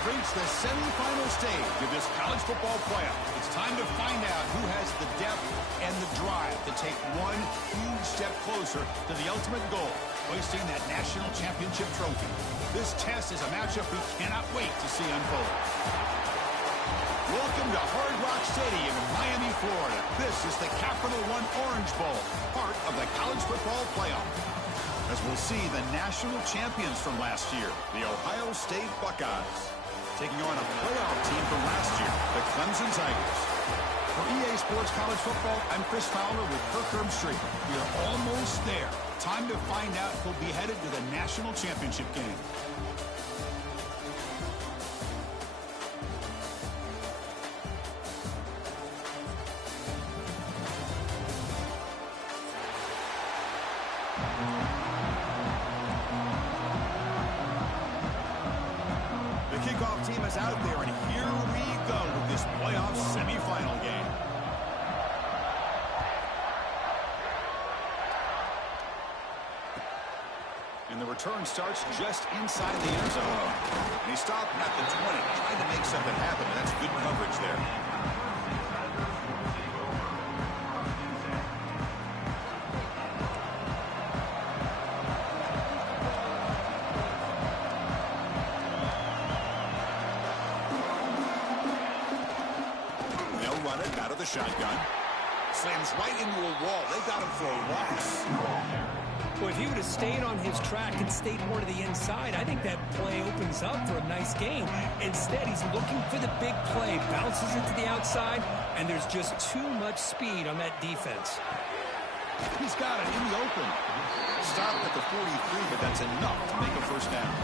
have reached the semifinal stage of this college football playoff. It's time to find out who has the depth and the drive to take one huge step closer to the ultimate goal, hoisting that national championship trophy. This test is a matchup we cannot wait to see unfold. Welcome to Hard Rock Stadium in Miami, Florida. This is the Capital One Orange Bowl, part of the college football playoff. As we'll see the national champions from last year, the Ohio State Buckeyes, taking on a playoff team from last year, the Clemson Tigers. For EA Sports College Football, I'm Chris Fowler with Kirk Street. We are almost there. Time to find out who'll be headed to the national championship game. Kickoff team is out there, and here we go with this playoff semifinal game. And the return starts just inside the end zone. And he stopped at the 20, trying to make something happen. That's good coverage there. Out of the shotgun. Slams right into a wall. They got him for a loss. Well, if he would have stayed on his track and stayed more to the inside, I think that play opens up for a nice game. Instead, he's looking for the big play. Bounces it to the outside, and there's just too much speed on that defense. He's got it in the open. Stopped at the 43, but that's enough to make a first down.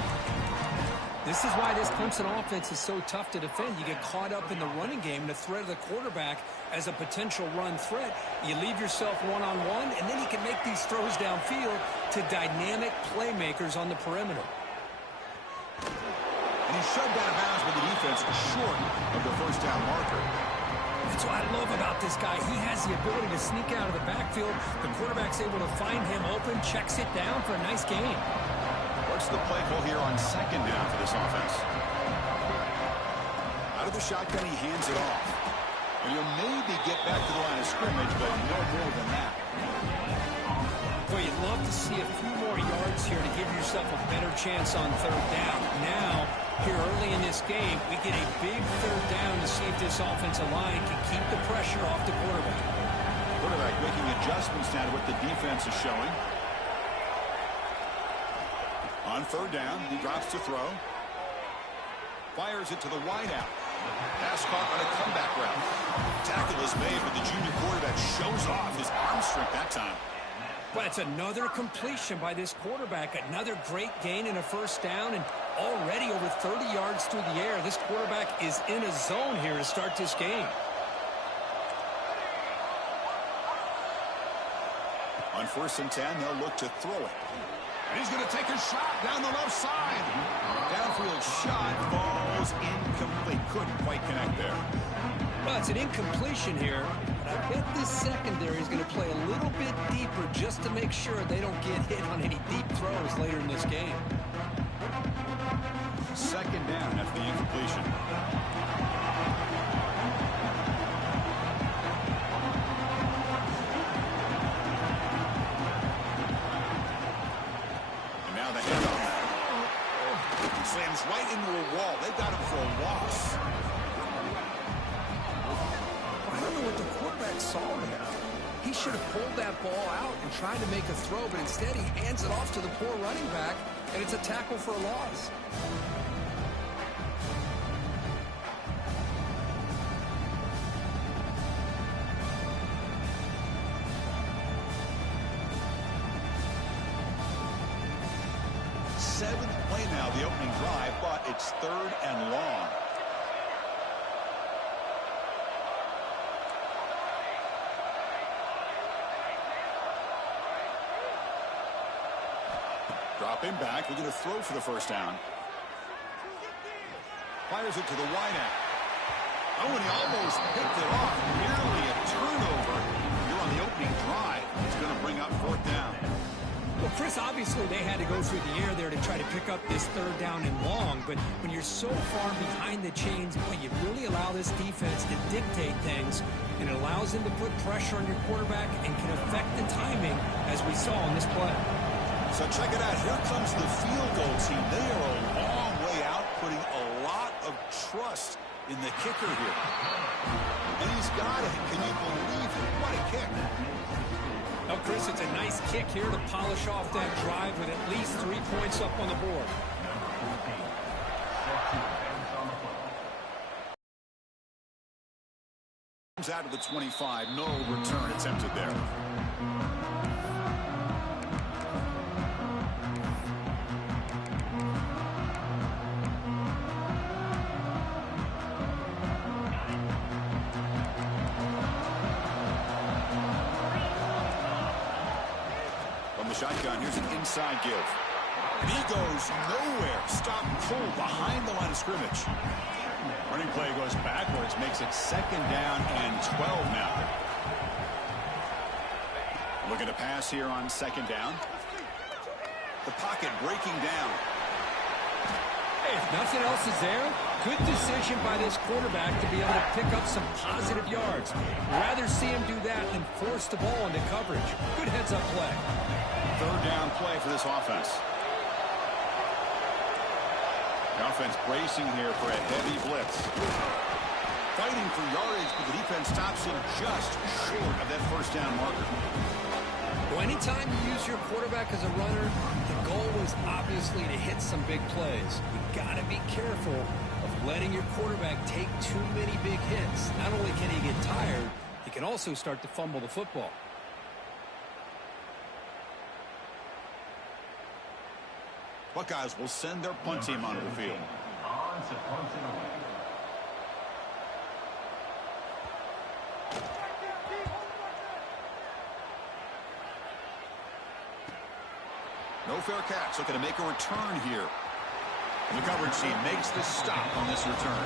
This is why this Clemson offense is so tough to defend. You get caught up in the running game and the threat of the quarterback as a potential run threat. You leave yourself one-on-one, and then you can make these throws downfield to dynamic playmakers on the perimeter. And he's shoved out of bounds with the defense short of the first down marker. That's what I love about this guy. He has the ability to sneak out of the backfield. The quarterback's able to find him open, checks it down for a nice gain. What's the play call here on second down for this offense? Out of the shotgun, he hands it off. And he'll maybe get back to the line of scrimmage, but no more than that. Boy, you'd love to see a few more yards here to give yourself a better chance on third down. Now, here early in this game, we get a big third down to see if this offensive line can keep the pressure off the quarterback. Quarterback making adjustments now to what the defense is showing. On third down, he drops to throw. Fires it to the wideout. Pass caught on a comeback route. Tackle is made, but the junior quarterback shows off his arm strength that time. But it's another completion by this quarterback. Another great gain in a first down, and already over 30 yards through the air. This quarterback is in a zone here to start this game. On 1st and 10, they'll look to throw it. And he's going to take a shot down the left side. Downfield shot falls incomplete. Couldn't quite connect there. Well, it's an incompletion here. But I bet this secondary is going to play a little bit deeper just to make sure they don't get hit on any deep throws later in this game. Second down after the incompletion. Slams right into a wall. They got him for a loss. I don't know what the quarterback saw there. He should have pulled that ball out and tried to make a throw, but instead he hands it off to the poor running back, and it's a tackle for a loss. Seventh play now, the opening drive, but it's third and long. Dropping back, we're going to throw for the first down. Fires it to the wideout. Oh, and he almost picked it off. Nearly a turnover. You're on the opening drive. It's going to bring up fourth down. Well, Chris, obviously they had to go through the air there to try to pick up this third down and long, but when you're so far behind the chains, boy, you really allow this defense to dictate things, and it allows them to put pressure on your quarterback and can affect the timing, as we saw in this play. So check it out. Here comes the field goal team. They are a long way out, putting a lot of trust in the kicker here. And he's got it. Can you believe it? What a kick. Now, Chris, it's a nice kick here to polish off that drive with at least 3 points up on the board. Comes out of the 25. No return attempted there. Shotgun. Here's an inside give. And he goes nowhere. Stop pull behind the line of scrimmage. Running play goes backwards. Makes it 2nd down and 12 now. Looking to pass here on 2nd down. The pocket breaking down. Hey, if nothing else is there, good decision by this quarterback to be able to pick up some positive yards. Rather see him do that than force the ball into coverage. Good heads-up play. 3rd down play for this offense. The offense bracing here for a heavy blitz. Fighting for yardage, but the defense stops him just short of that 1st down marker. Well, anytime you use your quarterback as a runner, the goal was obviously to hit some big plays. You've got to be careful of letting your quarterback take too many big hits. Not only can he get tired, he can also start to fumble the football. Buckeyes will send their punt team onto the field. No fair catch. Looking to make a return here. And the coverage team makes the stop on this return.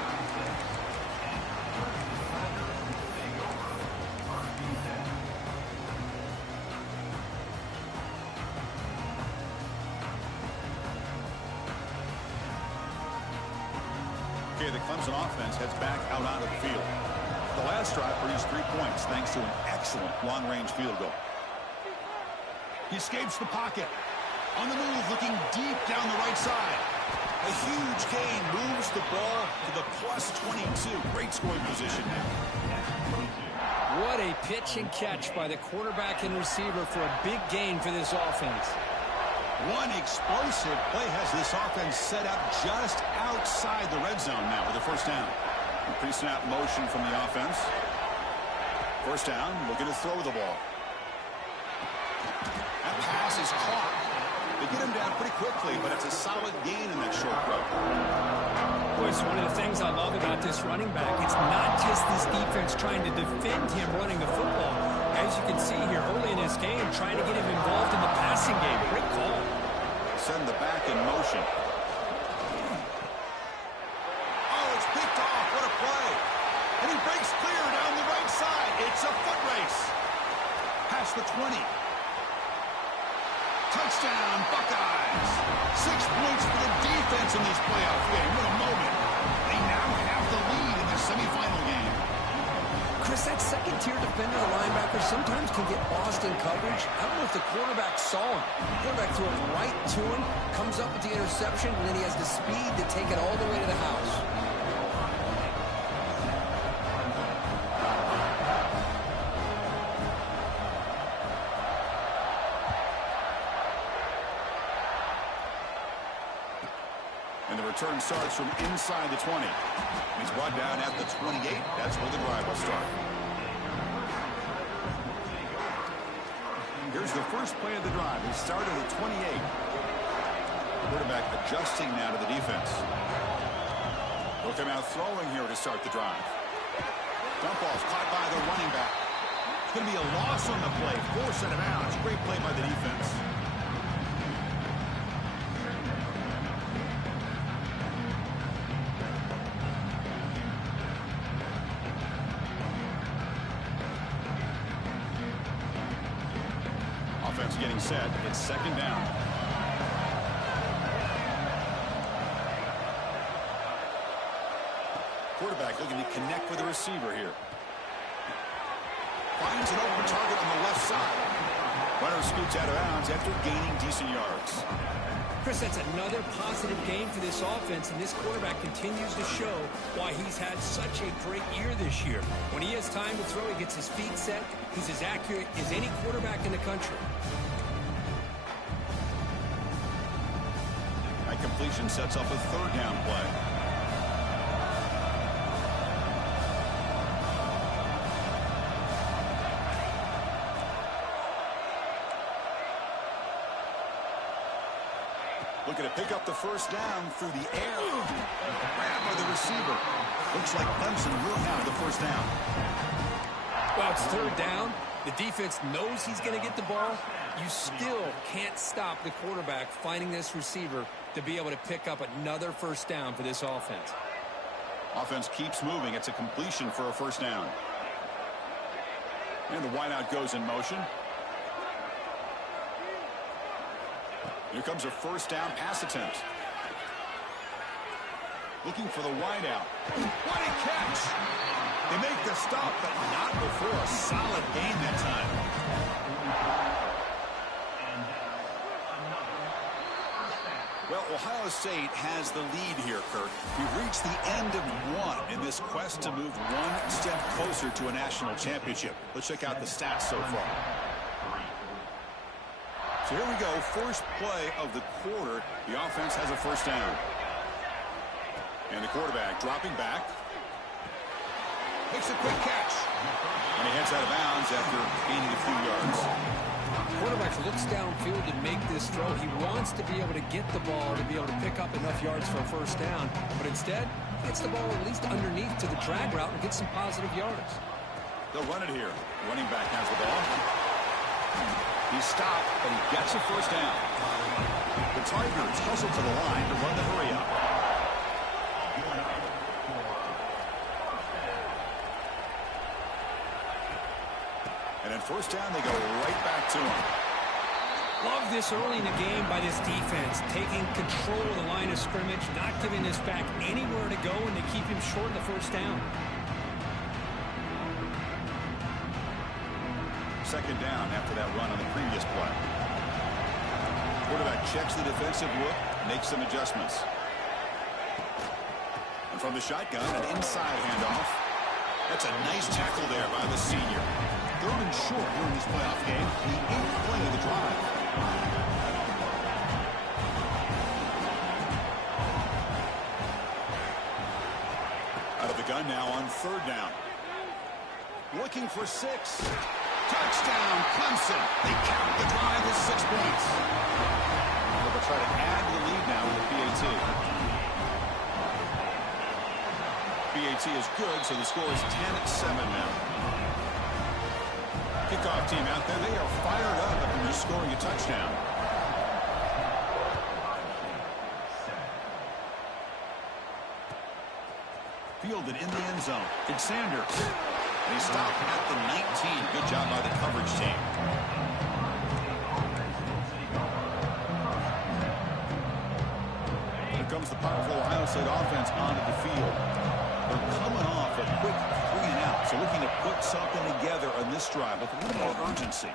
Okay, the Clemson offense heads back out onto the field. The last drive produced 3 points thanks to an excellent long-range field goal. He escapes the pocket. On the move, looking deep down the right side. A huge gain moves the ball to the +22. Great scoring position now. What a pitch and catch by the quarterback and receiver for a big gain for this offense. One explosive play has this offense set up just outside the red zone now with a 1st down. Pre-snap motion from the offense. 1st down, looking to throw the ball. That pass is caught. They get him down pretty quickly, but it's a solid gain in that short throw. Boy, it's one of the things I love about this running back. It's not just this defense trying to defend him running the football. As you can see here early in this game, trying to get him involved in the passing game. Great call. Send the back in motion. Oh, it's picked off. What a play. And he breaks clear down the right side. It's a foot race. Past the 20. Touchdown, Buckeyes. 6 points for the defense in this playoff game. What a moment. They now have the lead in the semifinal game. Chris, that second-tier defender, the linebacker, sometimes can get lost in coverage. I don't know if the quarterback saw him. The quarterback threw it right to him, comes up with the interception, and then he has the speed to take it all the way to the house. And the return starts from inside the 20. He's brought down at the 28. That's where the drive will start. Here's the first play of the drive. He started at 28. Quarterback adjusting now to the defense. He'll come out throwing here to start the drive. Dump ball's caught by the running back. It's going to be a loss on the play. Force out of bounds. Great play by the defense. Getting set. It's second down. Quarterback looking to connect with the receiver here. Finds an open target on the left side. Runner scoots out of bounds after gaining decent yards. Chris, that's another positive game for this offense, and this quarterback continues to show why he's had such a great year this year. When he has time to throw, he gets his feet set. He's as accurate as any quarterback in the country. That completion sets up a third down play. Looking to pick up the first down through the air. Grab by the receiver. Looks like Clemson will have the first down. Well, it's third down. The defense knows he's going to get the ball. You still can't stop the quarterback finding this receiver to be able to pick up another first down for this offense. Offense keeps moving. It's a completion for a first down. And the wideout goes in motion. Here comes a first down pass attempt. Looking for the wideout. What a catch! They make the stop, but not before a solid gain that time. Well, Ohio State has the lead here, Kirk. We've reached the end of one in this quest to move one step closer to a national championship. Let's check out the stats so far. So here we go, first play of the quarter. The offense has a first down. And the quarterback dropping back. Makes a quick catch. And he heads out of bounds after gaining a few yards. The quarterback looks downfield to make this throw. He wants to be able to get the ball to be able to pick up enough yards for a first down. But instead, gets the ball at least underneath to the drag route and gets some positive yards. They'll run it here. Running back has the ball. He's stopped, but he gets a first down. The Tigers hustle to the line to run the hurry up. And at first down, they go right back to him. Love this early in the game by this defense, taking control of the line of scrimmage, not giving this back anywhere to go, and to keep him short of the first down. Second down after that run on the previous play. Quarterback checks the defensive look, makes some adjustments. And from the shotgun, an inside handoff. That's a nice tackle there by the senior. Third and short here in this playoff game, the 8th play of the drive. Out of the gun now on third down. Looking for 6. Touchdown, Clemson. They count the drive with 6 points. They'll try to add to the lead now with the PAT. PAT is good, so the score is 10-7 now. Kickoff team out there, they are fired up after just scoring a touchdown. Fielded in the end zone. It's Sanders. They stop at the 19. Good job by the coverage team. Here comes the powerful Ohio State offense onto the field. They're coming off a quick 3-and-out, so looking to put something together on this drive with a little more urgency.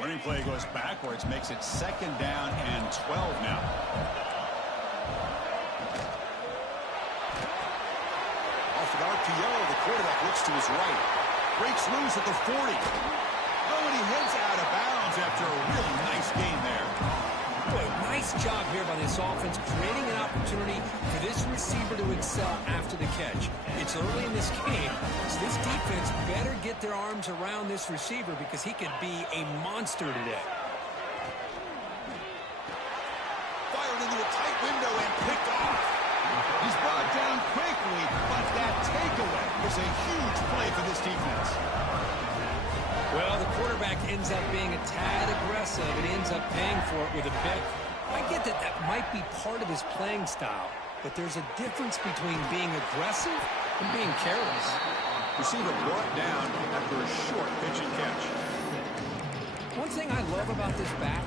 Running play goes backwards, makes it second down and 12 now. Off an RPO, the quarterback looks to his right. Breaks loose at the 40. Oh, and he heads out of bounds after a really nice gain there. Boy, nice job here by this offense, creating an opportunity for this receiver to excel after the catch. It's early in this game, so this defense better get their arms around this receiver because he could be a monster today. Fired into a tight window and picked off. He's brought down quickly, but that takeaway is a huge play for this defense. Well, the quarterback ends up being a tad aggressive and ends up paying for it with a pick. I get that that might be part of his playing style, but there's a difference between being aggressive and being careless. Receiver brought down after a short pitch and catch. One thing I love about this back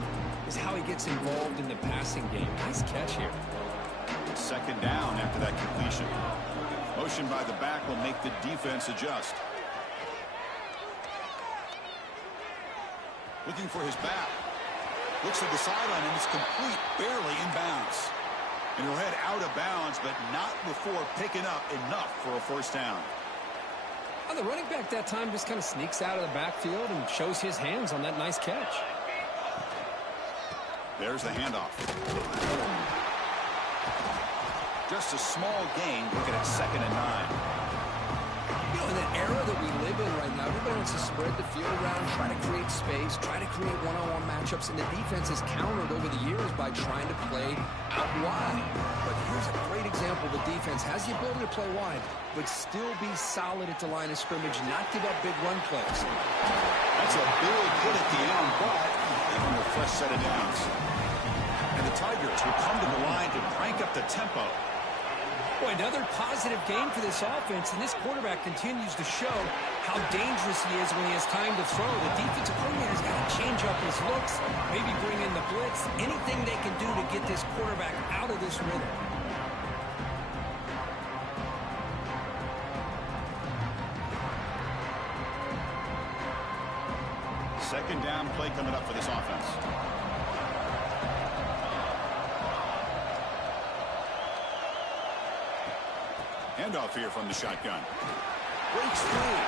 is how he gets involved in the passing game. Nice catch here. Second down after that completion. Motion by the back will make the defense adjust. Looking for his back. Looks at the sideline, and it's complete, barely in bounds. And he'll head out of bounds, but not before picking up enough for a first down. Well, the running back that time just kind of sneaks out of the backfield and shows his hands on that nice catch. There's the handoff. Just a small gain, looking at 2nd and 9. You know, in the era that we live in right now, everybody wants to spread the field around, try to create space, try to create one-on-one matchups, and the defense has countered over the years by trying to play out wide. But here's a great example. The defense has the ability to play wide, but still be solid at the line of scrimmage, not give up big run plays. That's a big hit at the end, but even a fresh set of downs. And the Tigers will come to the line to crank up the tempo. Boy, another positive game for this offense, and this quarterback continues to show how dangerous he is when he has time to throw. The defensive coordinator's got to change up his looks, maybe bring in the blitz, anything they can do to get this quarterback out of this rhythm. Second down play coming up for this offense. Handoff here from the shotgun. Breaks free.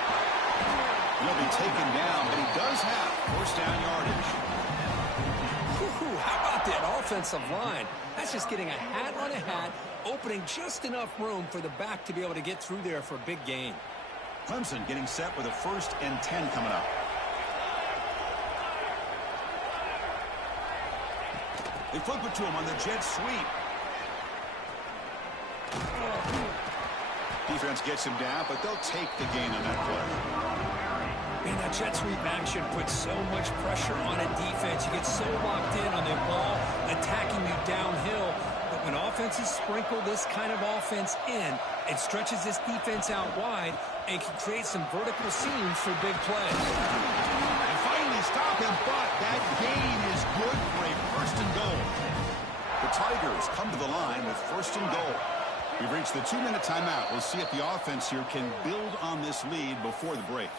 He'll be taken down, but he does have first down yardage. How about that offensive line? That's just getting a hat on a hat, opening just enough room for the back to be able to get through there for a big gain. Clemson getting set with a 1st and 10 coming up. They flip it to him on the jet sweep. Defense gets him down, but they'll take the gain on that play. Man, that jet sweep action puts so much pressure on a defense. You get so locked in on the ball attacking you downhill. But when offenses sprinkle this kind of offense in, it stretches this defense out wide and can create some vertical seams for big plays. And finally stop him, but that gain is good for a 1st and goal. The Tigers come to the line with 1st and goal. We've reached the 2-minute timeout. We'll see if the offense here can build on this lead before the break.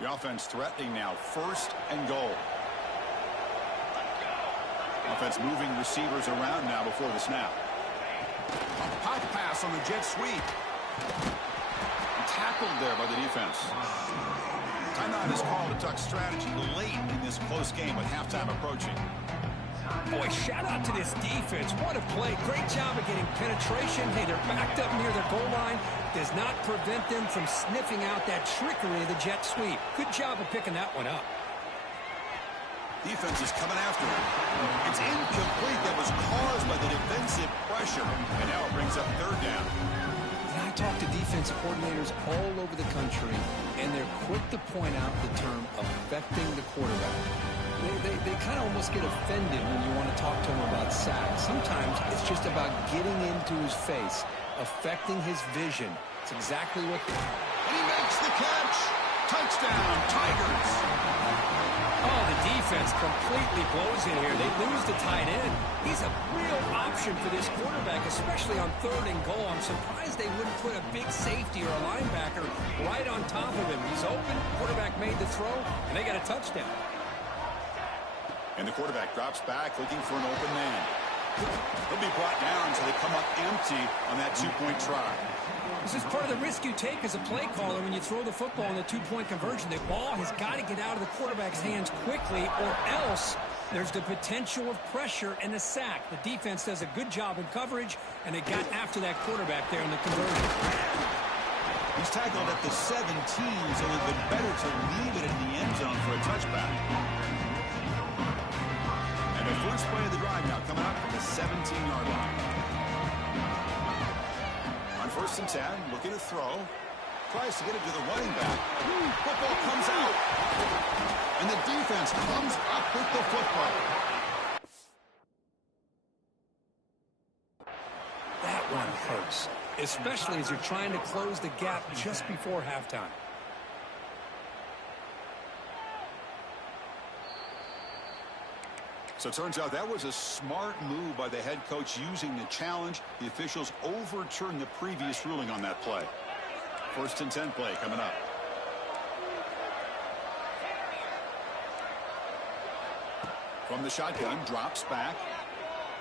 The offense threatening now, 1st and goal. Offense moving receivers around now before the snap. A pop pass on the jet sweep. And tackled there by the defense. Timeout is called to tuck strategy late in this close game with halftime approaching. Boy, shout out to this defense. What a play. Great job of getting penetration. Hey, they're backed up near their goal line. Does not prevent them from sniffing out that trickery of the jet sweep. Good job of picking that one up. Defense is coming after him. It's incomplete. That was caused by the defensive pressure. And now it brings up 3rd down. I talk to defensive coordinators all over the country, and they're quick to point out the term affecting the quarterback. They kind of almost get offended when you want to talk to them about sacks. Sometimes it's just about getting into his face, affecting his vision. It's exactly what... He makes the catch! Touchdown, Tigers! Oh, the defense completely blows it here. They lose the tight end. He's a real option for this quarterback, especially on 3rd and goal. I'm surprised they wouldn't put a big safety or a linebacker right on top of him. He's open, quarterback made the throw, and they got a touchdown. And the quarterback drops back looking for an open man. He'll be brought down so they come up empty on that 2-point try. This is part of the risk you take as a play caller when you throw the football in the 2-point conversion. The ball has got to get out of the quarterback's hands quickly, or else there's the potential of pressure and a sack. The defense does a good job in coverage, and they got after that quarterback there in the conversion. He's tackled at the 17, so it would have been better to leave it in the end zone for a touchback. And the first play of the drive now coming up from the 17-yard line. On 1st and 10, looking to throw. Tries to get it to the running back. Football comes out. And the defense comes up with the football. That one hurts, especially as you're trying to close the gap just before halftime. So it turns out that was a smart move by the head coach using the challenge. The officials overturned the previous ruling on that play. 1st and 10 play coming up. From the shotgun, drops back.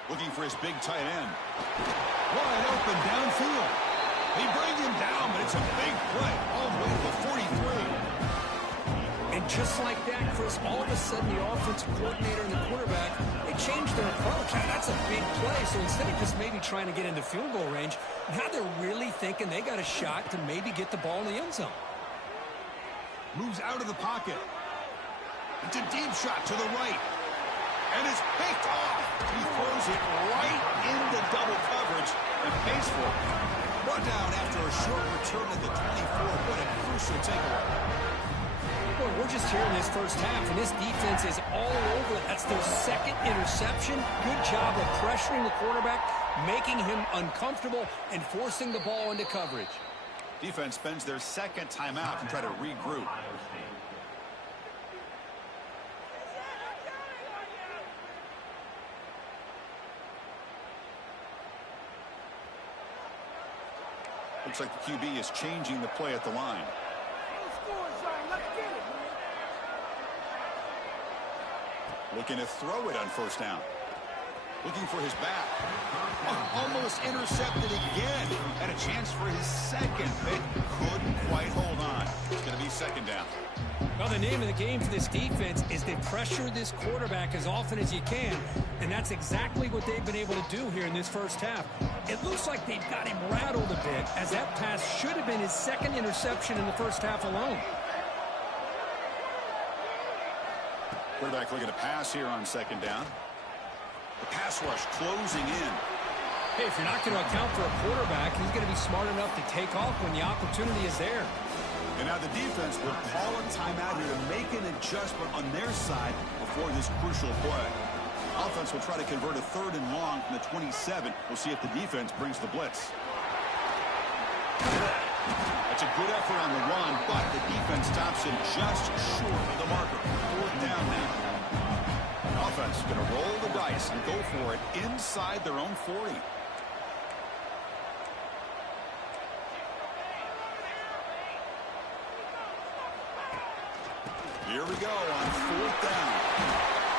Looking for his big tight end. Wide open downfield. They bring him down, but it's a big play. All the way to the 43. And just like that, Chris, all of a sudden the offensive coordinator and the quarterback, they changed their approach. Now, that's a big play. So instead of just maybe trying to get into field goal range, now they're really thinking they got a shot to maybe get the ball in the end zone. Moves out of the pocket. It's a deep shot to the right. And it's picked off. He throws it right into double coverage and pays for it. Brought down after a short return at the 24. What a crucial takeaway. Boy, we're just here in this first half, and this defense is all over it. That's their 2nd interception. Good job of pressuring the quarterback, making him uncomfortable, and forcing the ball into coverage. Defense spends their 2nd timeout to try to regroup. Looks like the QB is changing the play at the line. Looking to throw it on 1st down. Looking for his back. Almost intercepted again. Had a chance for his 2nd, but couldn't quite hold on. It's going to be 2nd down. Well, the name of the game for this defense is to pressure this quarterback as often as you can, and that's exactly what they've been able to do here in this first half. It looks like they've got him rattled a bit, as that pass should have been his 2nd interception in the first half alone. Quarterback looking to pass here on 2nd down. The pass rush closing in. Hey, if you're not going to account for a quarterback, he's going to be smart enough to take off when the opportunity is there. And now the defense will call a timeout here to make an adjustment on their side before this crucial play. Offense will try to convert a 3rd and long from the 27. We'll see if the defense brings the blitz. That's a good effort on the run, but the defense stops him just short of the marker. 4th down now. Offense is going to roll the dice and go for it inside their own 40. Here we go on 4th down.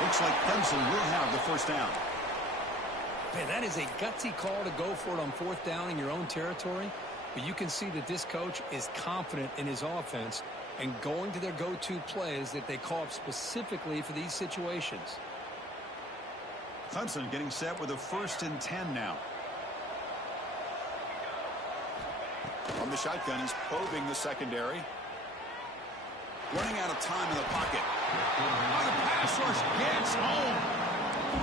Looks like Clemson will have the 1st down. Man, that is a gutsy call to go for it on 4th down in your own territory. But you can see that this coach is confident in his offense and going to their go-to plays that they call up specifically for these situations. Clemson getting set with a 1st and 10 now. From the shotgun, he's probing the secondary. Running out of time in the pocket. Oh, the pass rush gets home.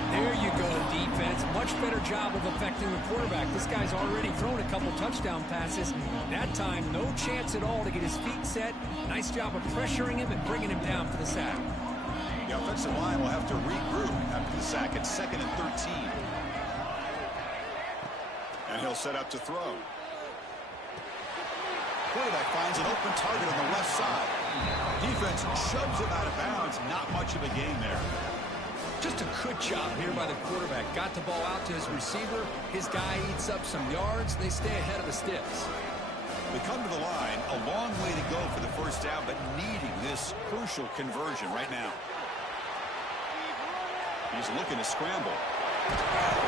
There you go, defense. Much better job of affecting the quarterback. This guy's already thrown a couple touchdown passes. That time, no chance at all to get his feet set. Nice job of pressuring him and bringing him down for the sack. The offensive line will have to regroup after the sack at 2nd and 13. And he'll set up to throw. Quarterback finds an open target on the left side. Defense shoves him out of bounds. Not much of a gain there. Just a good job here by the quarterback. Got the ball out to his receiver. His guy eats up some yards. They stay ahead of the sticks. They come to the line. A long way to go for the 1st down, but needing this crucial conversion right now. He's looking to scramble.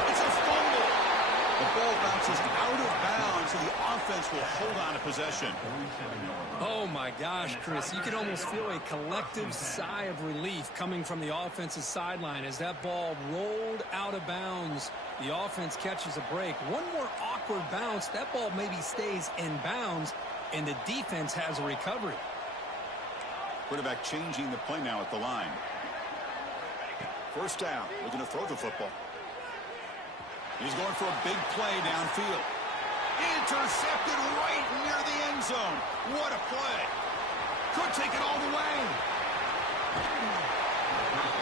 It's a fumble. The ball bounces out of bounds, and the offense will hold on to possession. Oh, my gosh, Chris. You can almost feel a collective sigh of relief coming from the offensive sideline as that ball rolled out of bounds. The offense catches a break. One more awkward bounce. That ball maybe stays in bounds, and the defense has a recovery. Quarterback changing the play now at the line. First down, looking to throw the football. He's going for a big play downfield. Intercepted right near the end zone. What a play. Could take it all the way.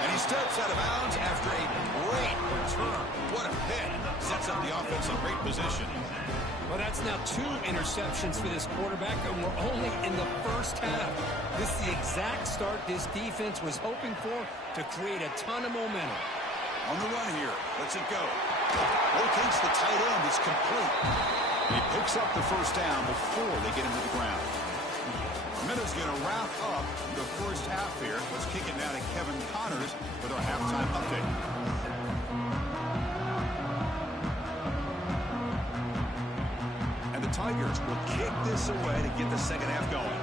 And he steps out of bounds after a great return. What a hit. Sets up the offense in great position. Well, that's now 2 interceptions for this quarterback, and we're only in the first half. This is the exact start this defense was hoping for to create a ton of momentum. On the run here. Let's it go. Locates the tight end. It's complete. He picks up the first down before they get him to the ground. Minute's going to wrap up the first half here. Let's kick it now to Kevin Connors with our halftime update. And the Tigers will kick this away to get the second half going.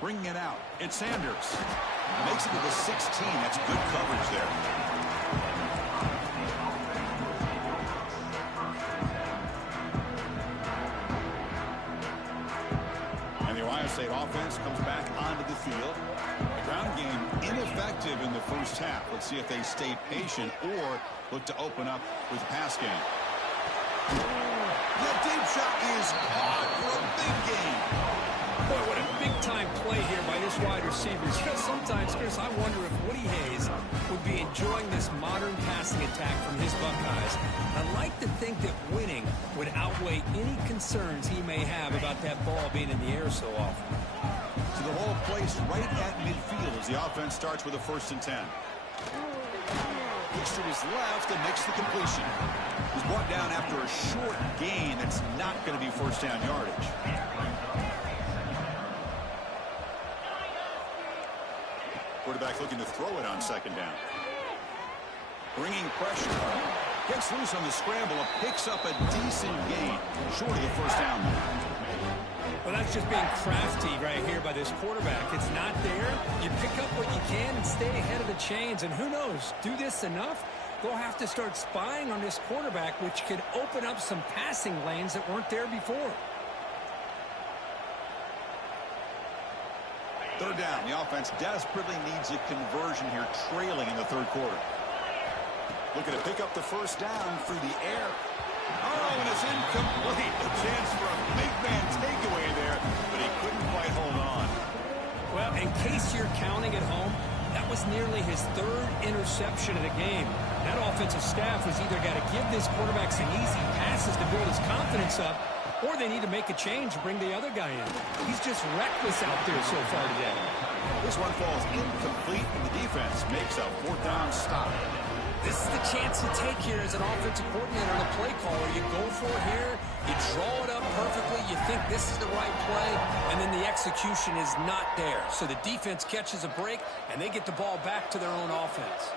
Bringing it out. It's Sanders. Makes it to the 16. That's good coverage there. And the Ohio State offense comes back onto the field. The ground game ineffective in the first half. Let's see if they stay patient or look to open up with the pass game. The deep shot is caught for a big game. Boy, what a big-time play here by this wide receiver. Sometimes, Chris, I wonder if Woody Hayes would be enjoying this modern passing attack from his Buckeyes. I like to think that winning would outweigh any concerns he may have about that ball being in the air so often. So the ball placed right at midfield as the offense starts with a 1st and 10. Looks to his left and makes the completion. He's brought down after a short gain that's not going to be first down yardage. Quarterback looking to throw it on 2nd down. Bringing pressure. Gets loose on the scramble. Picks up a decent gain. Short of the first down. Well, that's just being crafty right here by this quarterback. It's not there. You pick up what you can and stay ahead of the chains. And who knows, do this enough, they'll have to start spying on this quarterback, which could open up some passing lanes that weren't there before. 3rd down. The offense desperately needs a conversion here, trailing in the 3rd quarter. Looking to pick up the first down through the air. Oh, and it's incomplete. A chance for a big man takeaway there, but he couldn't quite hold on. Well, in case you're counting at home, that was nearly his 3rd interception of the game. That offensive staff has either got to give this quarterback some easy passes to build his confidence up, or they need to make a change to bring the other guy in. He's just reckless out there so far today. This one falls incomplete, and the defense makes a 4th down stop. This is the chance you take here as an offensive coordinator and a play caller. You go for it here, you draw it up perfectly, you think this is the right play, and then the execution is not there. So the defense catches a break, and they get the ball back to their own offense.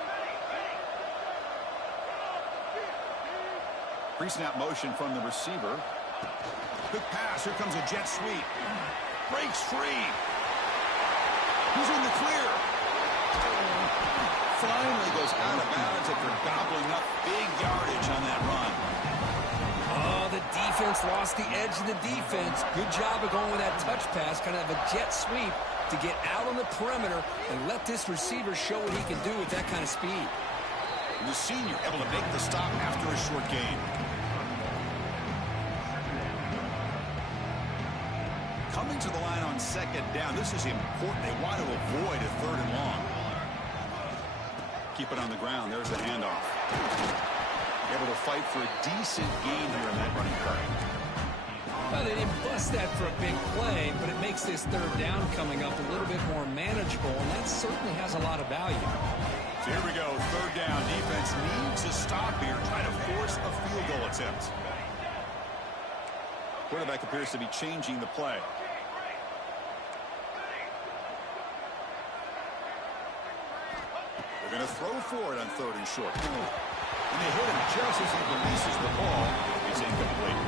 Pre-snap motion from the receiver. Quick pass. Here comes a jet sweep. Breaks free. He's in the clear. Finally goes out of bounds after gobbling up big yardage on that run. Oh, the defense lost the edge of the defense. Good job of going with that touch pass, kind of a jet sweep to get out on the perimeter and let this receiver show what he can do with that kind of speed. And the senior able to make the stop after a short gain. Coming to the line on 2nd down. This is important. They want to avoid a 3rd and long. Keep it on the ground. There's the handoff. Able to fight for a decent gain here in that running play. Well, they didn't bust that for a big play, but it makes this 3rd down coming up a little bit more manageable, and that certainly has a lot of value. So here we go. 3rd down. Defense needs a stop here. Try to force a field goal attempt. Quarterback appears to be changing the play. They're going to throw for it on 3rd and short. And they hit him just as he releases the ball. It's incomplete.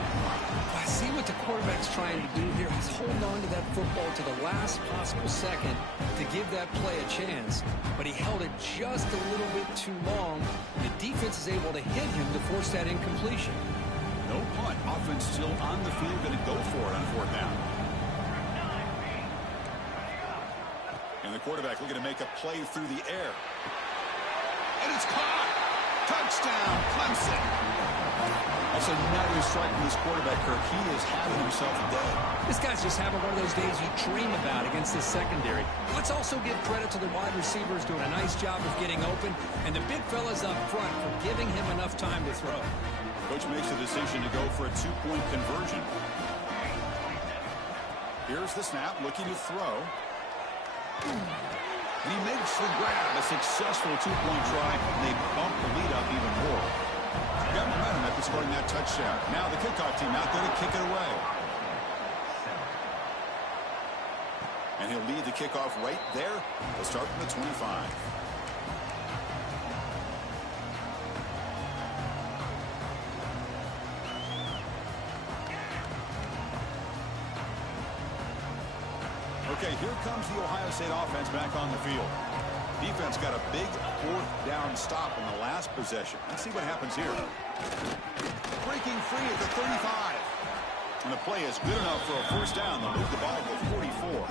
I see what the quarterback's trying to do here. He's holding on to that football to the last possible second to give that play a chance. But he held it just a little bit too long. The defense is able to hit him to force that incompletion. No punt. Offense still on the field, going to go for it on fourth down. And the quarterback looking to make a play through the air. And it's caught. Touchdown, Clemson. That's another strike from this quarterback, Kirk. He is having himself a day. This guy's just having one of those days you dream about against this secondary. Let's also give credit to the wide receivers doing a nice job of getting open, and the big fellas up front for giving him enough time to throw. Coach makes a decision to go for a two-point conversion. Here's the snap, looking to throw. And he makes the grab, a successful two-point try. They bump the lead up even more. Got momentum after scoring that touchdown. Now the kickoff team out there to kick it away. And he'll lead the kickoff right there. They'll start from the 25. Okay, here comes the Ohio State offense back on the field. Defense got a big fourth down stop in the last possession. Let's see what happens here. Breaking free at the 35. And the play is good enough for a first down. They'll move the ball to the 44.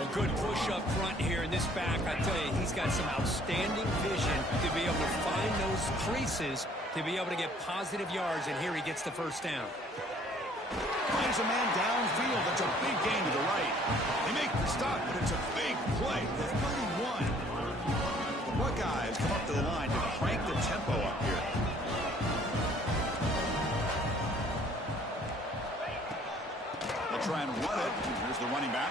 Well, good push up front here in this back. I tell you, he's got some outstanding vision to be able to find those creases to be able to get positive yards. And here he gets the first down. Finds a man downfield. That's a big gain to the right. They make the stop, but it's a big play. The 31. The Buckeyes come up to the line to crank the tempo up here. They'll try and run it. Here's the running back.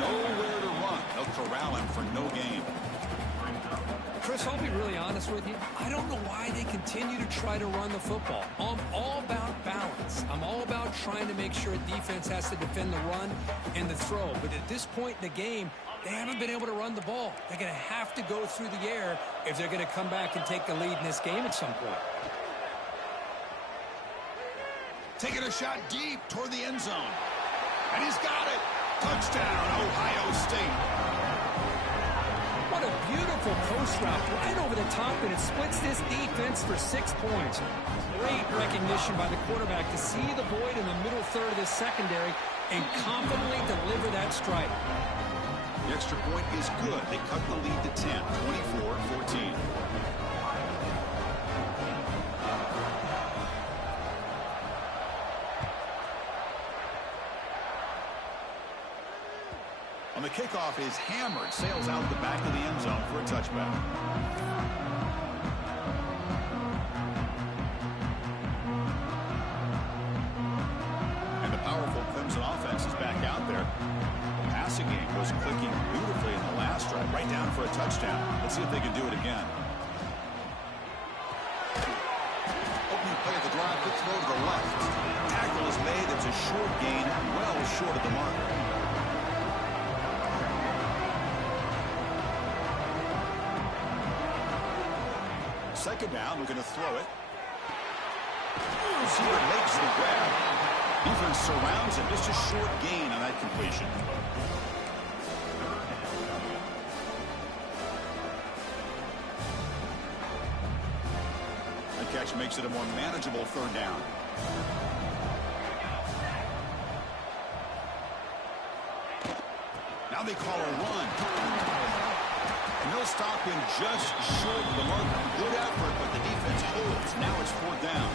Nowhere to run. They'll corral him for no gain. Chris, I'll be really honest with you. I don't know why they continue to try to run the football. I'm all about balance. I'm all about trying to make sure a defense has to defend the run and the throw. But at this point in the game, they haven't been able to run the ball. They're going to have to go through the air if they're going to come back and take the lead in this game at some point. Taking a shot deep toward the end zone. And he's got it. Touchdown, Ohio State. What a beautiful post route right over the top, and it splits this defense for 6 points. Great recognition by the quarterback to see the void in the middle third of this secondary and confidently deliver that strike. The extra point is good. They cut the lead to 10, 24-14. On the kickoff is hammered, sails out the back of the end zone for a touchback. And the powerful Clemson offense is back out there. The passing game was clicking beautifully in the last drive, right down for a touchdown. Let's see if they can do it again. Opening play of the drive, quick throw to the left. Tackle is made. It's a short gain, well short of the marker. Second down, looking to throw it. Receiver makes the grab. Defense surrounds him. Just a short gain on that completion. The catch makes it a more manageable third down. Now they call a run. And they'll stop him just short of the marker. Good effort, but the defense holds. Now it's fourth down.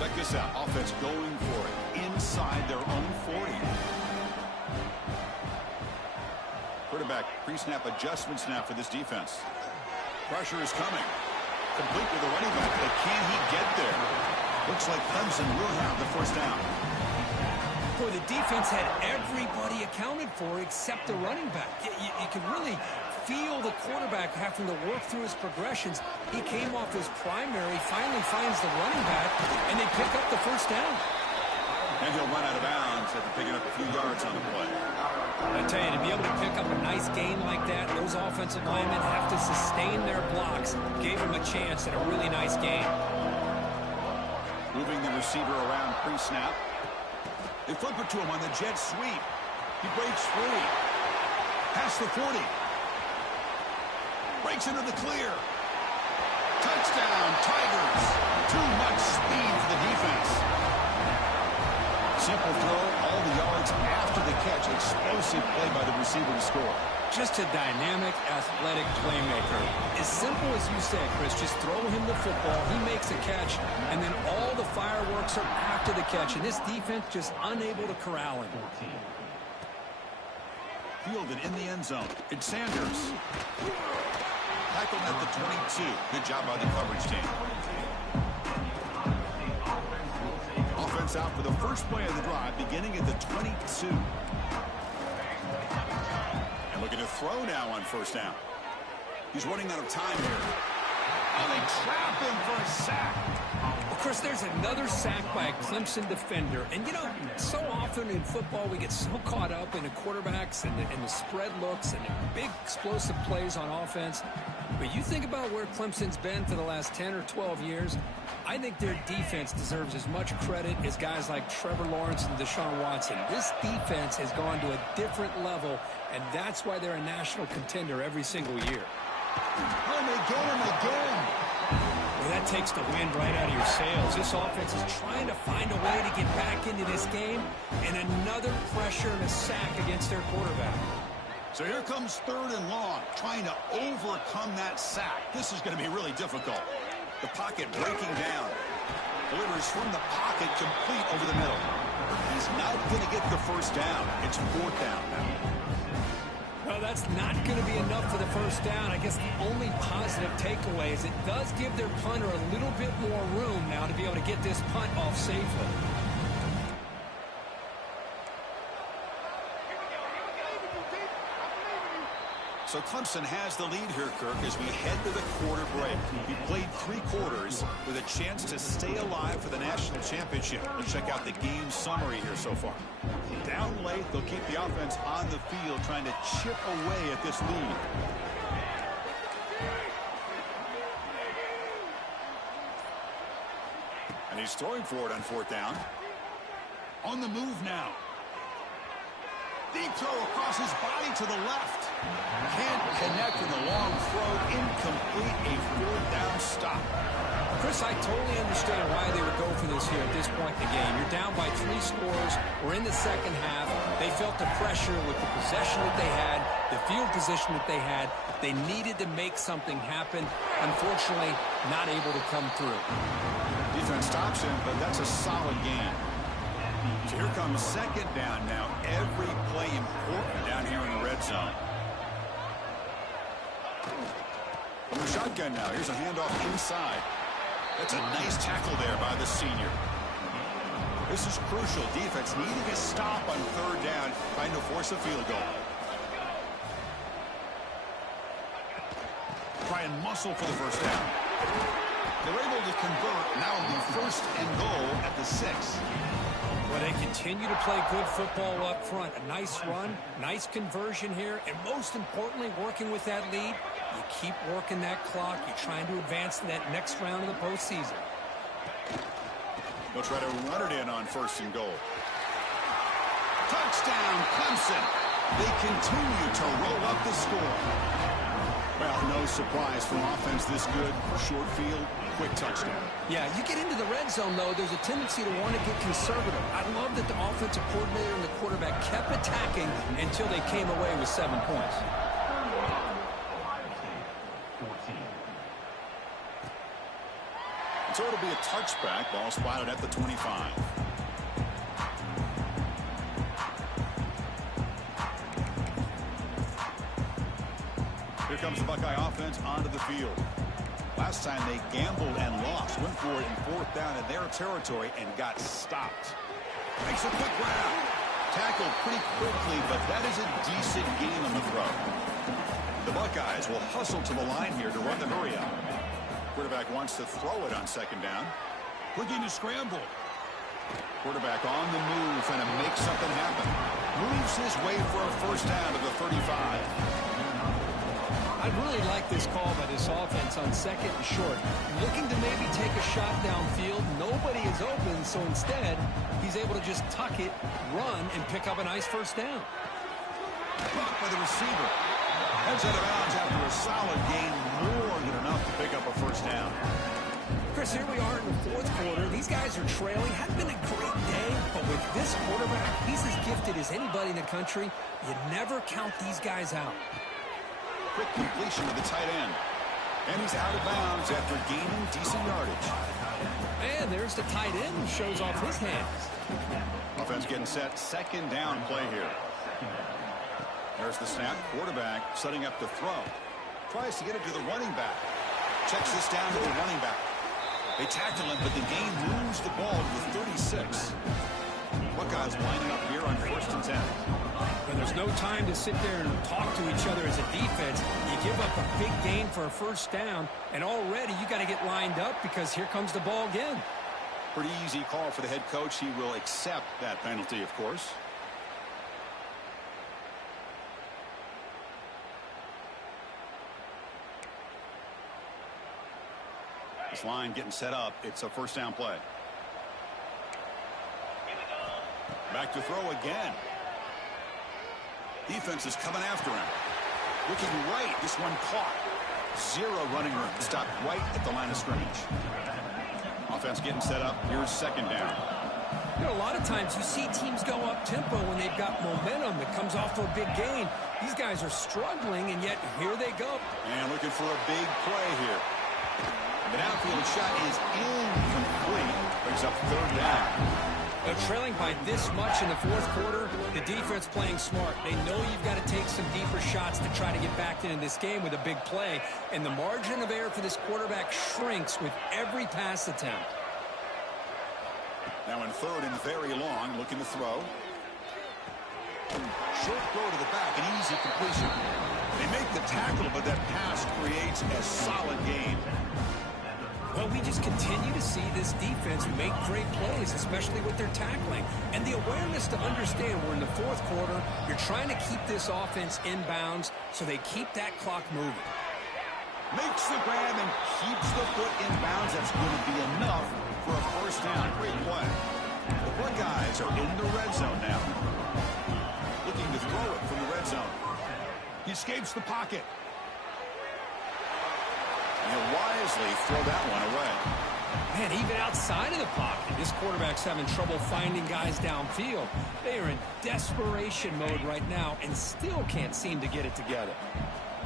Check this out. Offense going for it inside their own 40. Quarterback pre-snap adjustment snap for this defense. Pressure is coming. Complete with the running back, but can he get there? Looks like Clemson will have the first down. Boy, the defense had everybody accounted for except the running back. You can really feel the quarterback having to work through his progressions. He came off his primary, finally finds the running back, and they pick up the first down. And he'll run out of bounds after picking up a few yards on the play. I tell you, to be able to pick up a nice gain like that, those offensive linemen have to sustain their blocks. Gave him a chance at a really nice game. Moving the receiver around pre-snap. They flip it to him on the jet sweep. He breaks free. Past the 40. Breaks into the clear. Touchdown, Tigers. Too much speed for the defense. Simple throw, all the yards after the catch. Explosive play by the receiver to score. Just a dynamic, athletic playmaker. As simple as you said, Chris, just throw him the football, he makes a catch, and then all the fireworks are after the catch, and this defense just unable to corral him. Fielded in the end zone. It's Sanders. Tackled at the 22. Good job by the coverage team. Offense out for the first play of the drive, beginning at the 22. And looking to throw now on first down. He's running out of time here. Oh, they trap him for a sack. Of course, there's another sack by a Clemson defender. And, you know, so often in football we get so caught up in the quarterbacks and the spread looks and the big explosive plays on offense. But you think about where Clemson's been for the last 10 or 12 years, I think their defense deserves as much credit as guys like Trevor Lawrence and Deshaun Watson. This defense has gone to a different level, and that's why they're a national contender every single year. And they get him again. Well, that takes the wind right out of your sails. This offense is trying to find a way to get back into this game, and another pressure and a sack against their quarterback. So here comes 3rd and long, trying to overcome that sack. This is going to be really difficult. The pocket breaking down. Delivers from the pocket, complete over the middle. He's not going to get the first down. It's 4th down now. Well, that's not going to be enough for the first down. I guess the only positive takeaway is it does give their punter a little bit more room now to be able to get this punt off safely. So Clemson has the lead here, Kirk, as we head to the quarter break. He played 3 quarters with a chance to stay alive for the national championship. Let's check out the game summary here so far. Down late, they'll keep the offense on the field, trying to chip away at this lead. And he's throwing for it on 4th down. On the move now. Deep throw across his body to the left. Can't connect in the long throw. Incomplete. A 4th down stop. Chris, I totally understand why they would go for this here at this point in the game. You're down by 3 scores. We're in the second half. They felt the pressure with the possession that they had, the field position that they had. They needed to make something happen. Unfortunately, not able to come through. Defense stops him, but that's a solid game. So here comes 2nd down now. Every play important down here in the red zone. From the shotgun now. Here's a handoff inside. That's a nice tackle there by the senior. This is crucial. Defense needing a stop on 3rd down, trying to force a field goal. Try and muscle for the first down. They're able to convert. Now it'll be 1st and goal at the 6. Well, they continue to play good football up front. A nice run, nice conversion here, and most importantly, working with that lead, you keep working that clock. You're trying to advance to that next round of the postseason. They'll try to run it in on 1st and goal. Touchdown, Clemson. They continue to roll up the score. Well, no surprise from offense this good. Short field, quick touchdown. Yeah, you get into the red zone, though, there's a tendency to want to get conservative. I love that the offensive coordinator and the quarterback kept attacking until they came away with 7 points. So it'll be a touchback. Ball spotted at the 25. Here comes the Buckeye offense onto the field. Last time they gambled and lost. Went for it in 4th down in their territory and got stopped. Makes a quick round. Tackled pretty quickly, but that is a decent gain on the throw. The Buckeyes will hustle to the line here to run the hurry out. Quarterback wants to throw it on 2nd down. Looking to scramble. Quarterback on the move, trying to make something happen. Moves his way for a 1st down to the 35. I really like this call by this offense on 2nd and short. Looking to maybe take a shot downfield. Nobody is open, so instead, he's able to just tuck it, run, and pick up a nice 1st down. Blocked by the receiver. Heads out of bounds after a solid gain, more than enough to pick up a first down. Chris, here we are in the fourth quarter. These guys are trailing. Hadn't been a great day, but with this quarterback, he's as gifted as anybody in the country. You never count these guys out. Quick completion to the tight end. And he's out of bounds after gaining decent yardage. And there's the tight end who shows off his hands. Offense getting set. Second down play here. There's the snap. Quarterback setting up to throw. Tries to get it to the running back. Checks this down to the running back. They tackle him, but the game moves the ball to the 36. Buckeyes lining up here on 1st and 10. And there's no time to sit there and talk to each other as a defense. You give up a big gain for a first down, and already you got to get lined up because here comes the ball again. Pretty easy call for the head coach. He will accept that penalty, of course. This line getting set up. It's a first down play. Back to throw again. Defense is coming after him. Looking right. This one caught. Zero running room. Stopped right at the line of scrimmage. Offense getting set up. Here's second down. You know, a lot of times you see teams go up tempo when they've got momentum that comes off to a big gain. These guys are struggling, and yet here they go. And looking for a big play here. The downfield shot is incomplete. Brings up third down. Trailing by this much in the fourth quarter, the defense playing smart. They know you've got to take some deeper shots to try to get back into this game with a big play. And the margin of error for this quarterback shrinks with every pass attempt. Now in third and very long, looking to throw. Short throw to the back, an easy completion. They make the tackle, but that pass creates a solid gain. Well, we just continue to see this defense make great plays, especially with their tackling. And the awareness to understand we're in the fourth quarter, you're trying to keep this offense in bounds so they keep that clock moving. Makes the grab and keeps the foot in bounds. That's going to be enough for a first down. Great play. The Buckeyes are in the red zone now. Looking to throw it from the red zone. He escapes the pocket. And wisely throw that one away. Man, even outside of the pocket, this quarterback's having trouble finding guys downfield. They are in desperation mode right now and still can't seem to get it together.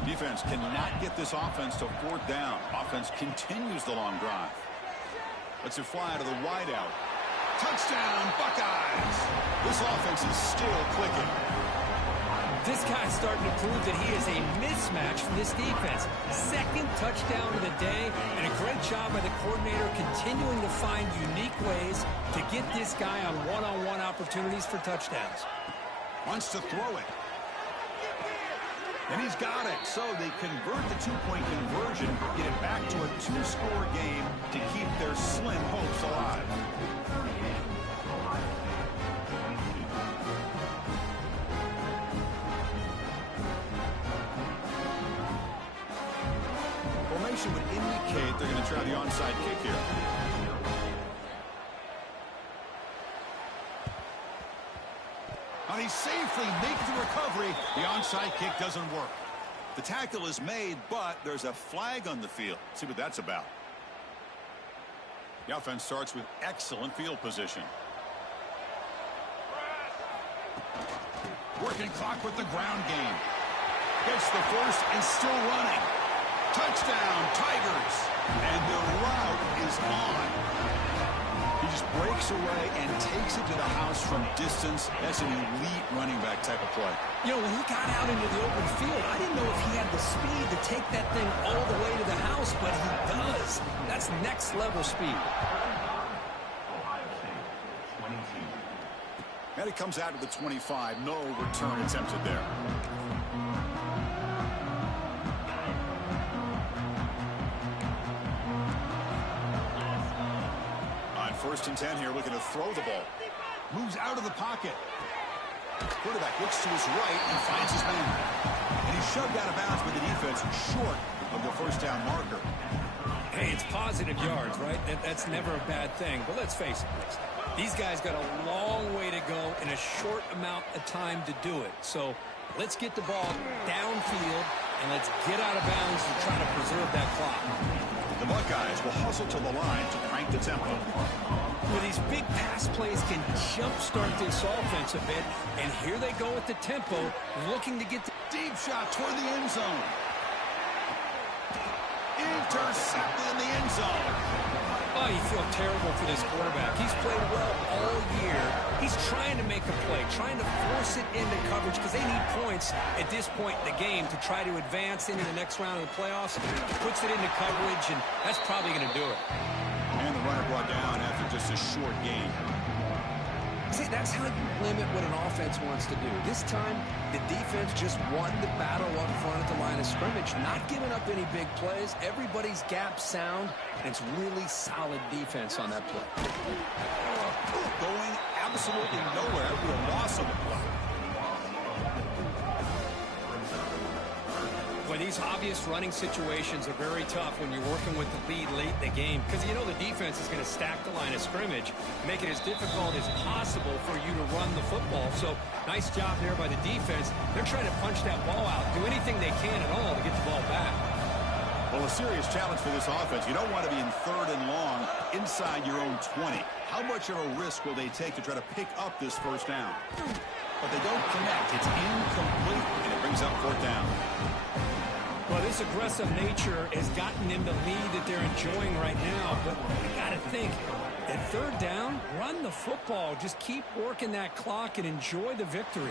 Defense cannot get this offense to fourth down. Offense continues the long drive. Lets it fly to the wideout. Touchdown, Buckeyes! This offense is still clicking. This guy's starting to prove that he is a mismatch for this defense. Second touchdown of the day, and a great job by the coordinator continuing to find unique ways to get this guy on one-on-one opportunities for touchdowns. Wants to throw it. And he's got it. So they convert the two-point conversion, get it back to a two-score game to keep their slim hopes alive. Formation would indicate they're going to try the onside kick here. Now they safely make the recovery. The onside kick doesn't work. The tackle is made, but there's a flag on the field. Let's see what that's about. The offense starts with excellent field position. Working clock with the ground game. Gets the first and still running. Touchdown, Tigers. And the route is on. He just breaks away and takes it to the house from distance. That's an elite running back type of play. You know, when he got out into the open field, I didn't know if he had the speed to take that thing all the way to the house, but he does. That's next level speed. And it comes out to the 25. No return attempted there. First and 10 here, looking to throw the ball. Moves out of the pocket. Quarterback looks to his right and finds his man. And he's shoved out of bounds with the defense short of the first down marker. Hey, it's positive yards, right? That's never a bad thing. But let's face it, these guys got a long way to go in a short amount of time to do it. So let's get the ball downfield and let's get out of bounds to try to preserve that clock. The Buckeyes will hustle to the line to crank the tempo. Well, these big pass plays can jumpstart this offense a bit, and here they go with the tempo, looking to get the deep shot toward the end zone. Intercepted in the end zone. Oh, you feel terrible for this quarterback. He's played well all year. He's trying to make a play, trying to force it into coverage because they need points at this point in the game to try to advance into the next round of the playoffs. Puts it into coverage, and that's probably going to do it. And the runner brought down after just a short gain. See, that's how you limit what an offense wants to do. This time, the defense just won the battle up front at the line of scrimmage, not giving up any big plays. Everybody's gap sound, and it's really solid defense on that play. Going absolutely nowhere with a loss of the play. Well, these obvious running situations are very tough when you're working with the lead late in the game because you know the defense is going to stack the line of scrimmage, make it as difficult as possible for you to run the football. So nice job there by the defense. They're trying to punch that ball out, do anything they can at all to get the ball back. Well, a serious challenge for this offense. You don't want to be in 3rd and long inside your own 20. How much of a risk will they take to try to pick up this first down? But they don't connect. It's incomplete, and it brings up 4th down. Well, this aggressive nature has gotten them the lead that they're enjoying right now. But you got to think, at 3rd down, run the football. Just keep working that clock and enjoy the victory.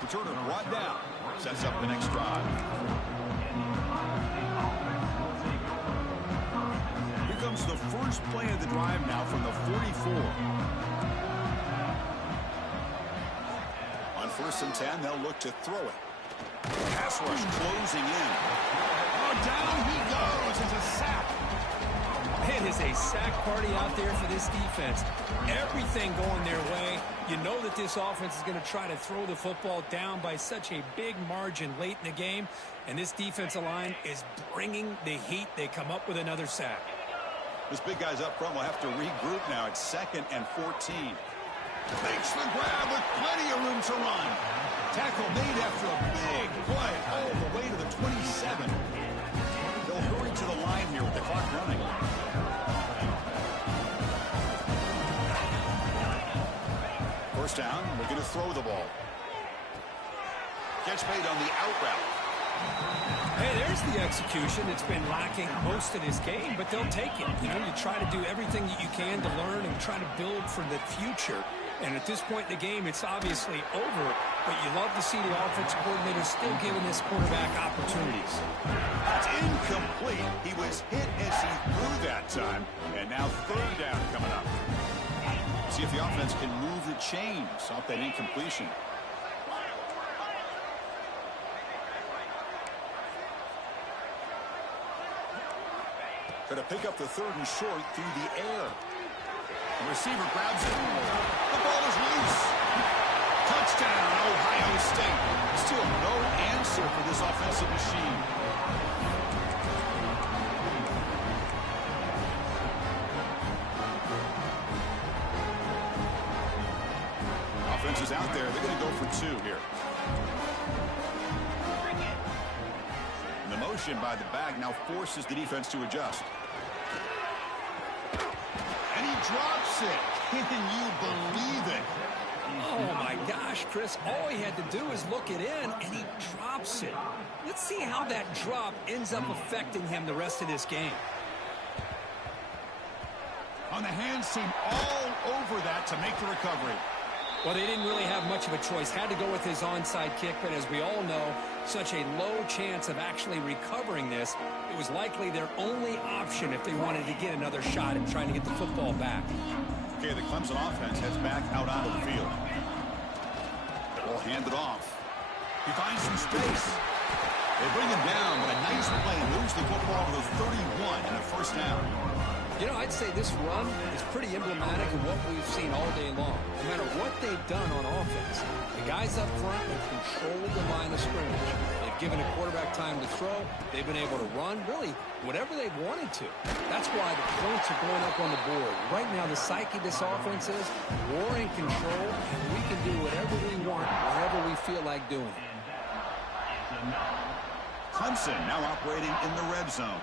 Returner brought down. Sets up the next drive. Here comes the first play of the drive now from the 44. On 1st and 10, they'll look to throw it. Pass rush closing in. Oh, down he goes. It's a sack. It is a sack party out there for this defense. Everything going their way. You know that this offense is going to try to throw the football down by such a big margin late in the game. And this defensive line is bringing the heat. They come up with another sack. This big guy's up front will have to regroup now. It's 2nd and 14. Makes the grab with plenty of room to run. Tackle made after a big play all the way to the 27. They'll hurry to the line here with the clock running. First down, looking to throw the ball. Catch made on the out route. Hey, there's the execution. It's been lacking most of this game, but they'll take it. You know, you try to do everything that you can to learn and try to build for the future. And at this point in the game, it's obviously over, but you love to see the offensive coordinator still giving this quarterback opportunities. That's incomplete. He was hit as he threw that time, and now 3rd down coming up. See if the offense can move the chains off that incompletion. Try to pick up the 3rd and short through the air. The receiver grabs it. The ball is loose. Touchdown, Ohio State. Still no answer for this offensive machine. Offense is out there. They're going to go for 2 here. And the motion by the back now forces the defense to adjust. And he drops it. Can you believe it? Oh, my gosh, Chris. All he had to do is look it in, and he drops it. Let's see how that drop ends up affecting him the rest of this game. On the hands team all over that to make the recovery. Well, they didn't really have much of a choice. Had to go with his onside kick, but as we all know, such a low chance of actually recovering this. It was likely their only option if they wanted to get another shot at trying to get the football back. Okay, the Clemson offense heads back out onto the field. Ball handed off. He finds some space. They bring him down, but a nice play moves the football to the 31 and a 1st down. You know, I'd say this run is pretty emblematic of what we've seen all day long. No matter what they've done on offense, the guys up front have controlled the line of scrimmage. They've given a quarterback time to throw. They've been able to run, really, whatever they've wanted to. That's why the points are going up on the board. Right now, the psyche of this offense is we're in control, and we can do whatever we want, wherever we feel like doing it. Clemson now operating in the red zone.